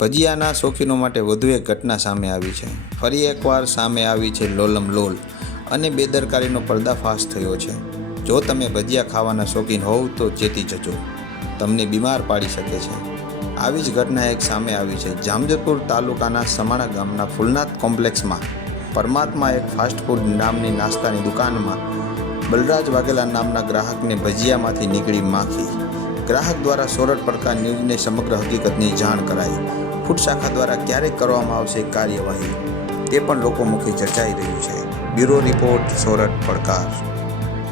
ભજીયાના શોખીનો માટે વધુ એક ઘટના સામે આવી છે. ફરી એકવાર સામે આવી છે લોલમ લોલ અને બેદરકારીનો પર્દાફાશ થયો છે. જો તમે ભજીયા ખાવાના શોખીન હોવ તો ચેતી જજો, તમને બીમાર પાડી શકે છે. આવી જ ઘટના એક સામે આવી છે. જામજોધપુર તાલુકાના સમાણા ગામના ફૂલનાથ કોમ્પ્લેક્સમાં પરમાત્મા એક ફાસ્ટફૂડ નામની નાસ્તાની દુકાનમાં બલરાજ વાઘેલા નામના ગ્રાહકને ભજીયામાંથી નીકળી માખી. ગ્રાહક દ્વારા સોરઠ પડકાર ન્યૂઝને સમગ્ર હકીકતની જાણ કરાઈ. ફૂડ શાખા દ્વારા ક્યારેક કરવામાં આવશે કાર્યવાહી, તે પણ લોકો મુખે ચર્ચાઈ રહ્યું છે. બ્યુરો રિપોર્ટ, સોરઠ પડકાર.